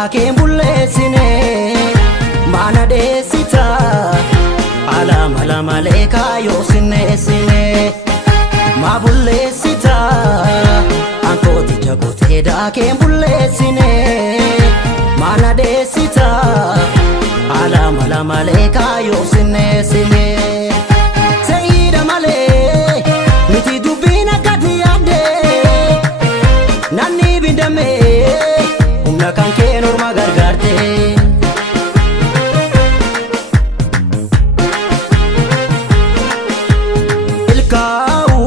daakeen bulleessine maana deessita alama malee kaayoo sinneessine maa bulleessita ankooticha gootee daakeen bulleessine maana deessita alama malee kaayoo sinneessine seeyida malee miti dubbiin akkati yaadde nanni bindamee humna kan kee norma gargaarte ilkaa'u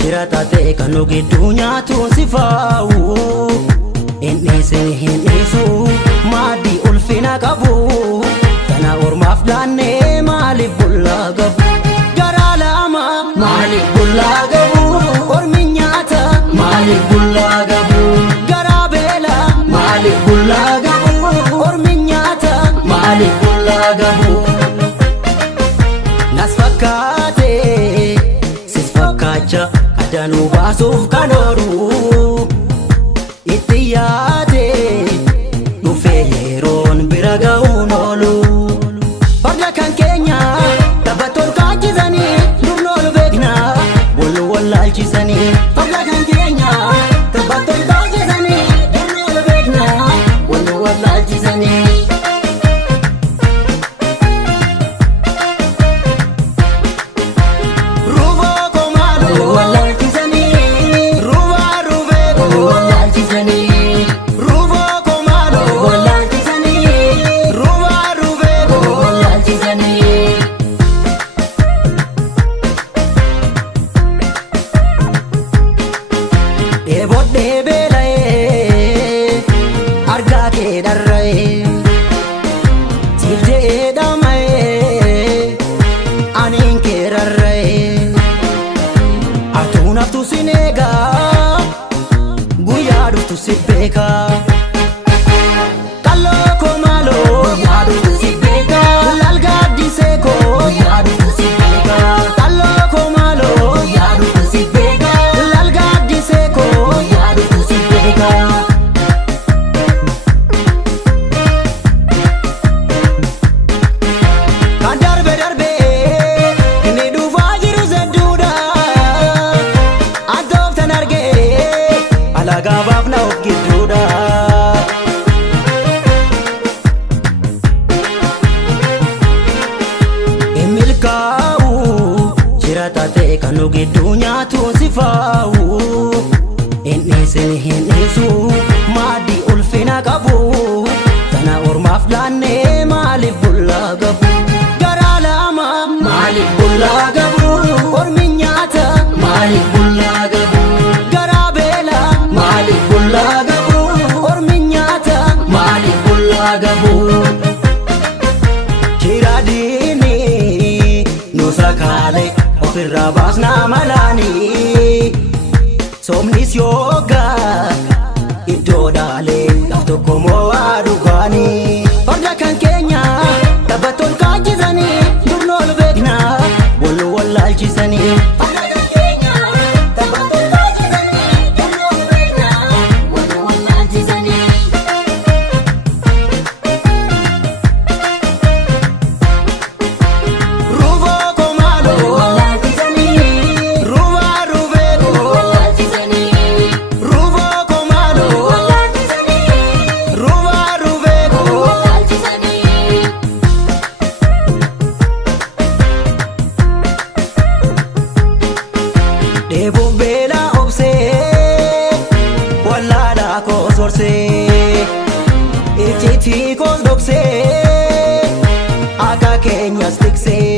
jira taatee kan nu gidduu nyaatuun si faa'u hin dhiisu maaddii ulfina qabu kana ormaaf daannee maaliif bullaa gabu garaa lama maaliif bullaa gabu ormi nyaata maaliif bullaa gabu garaa beela maaliif bullaa gabu ormi nyaata maaliif bullaa gabu nas fakkaate sis fakkaacha addanuu baasuuf kan oolu itti yaade dhufee yeroon bira ga'uun oolu farda kan keenya taphattoon kaachisanii durnoolu beekna wal wallaalchisanii farda kan keenya taphattoon kaachisanii durnoolu beekna wal wallaalchisanii Eebodhee beela'ee argaa kee dharra'ee siif je'ee dhama'ee aniin kee rarra'ee atuu naftu sin eegaa guyyaa dhuftu si beekaa qalloo koo maaloo guyyaa dhuftu si beekaa lalgaaddisee koo guyyaa dhuftu si beekaa qalloo koo maaloo guyyaa dhuftu si beekaa lalgaaddisee koo guyyaa dhuftu si beekaa kan darbe darbee inni dhufaa jiru zedduudha antooftan argee alagaa baafna of gidduudha milkaa'u jira taatee kan nu gidduu nyaatuun si faa'u hin dhiisu maaddii ulfina qabu kana ormaaf laannee maaliif bullaa gabu garaa lama maaliif bullaa gabu ormi nyaata maaliif bullaa gabu garaa beela maaliif bullaa gabu ormi nyaata maaliif bullaa gabu kiraadiini nusakaale ofirraa baasnaa malaanii somnis yoogaa iddoo dhaalee laf tokko mo'aa dhugaanii farda kan keenya taphattoon kaachisanii durnoolu beekna wal wallaalchisanii farda kan keenya taphattoon kaachisanii durnoolu beekna wal wallaalchisanii Deebuuf beelaa obsee wallaalaa koos horsee ijjiitii koos dhoksee akka keenyas tiksee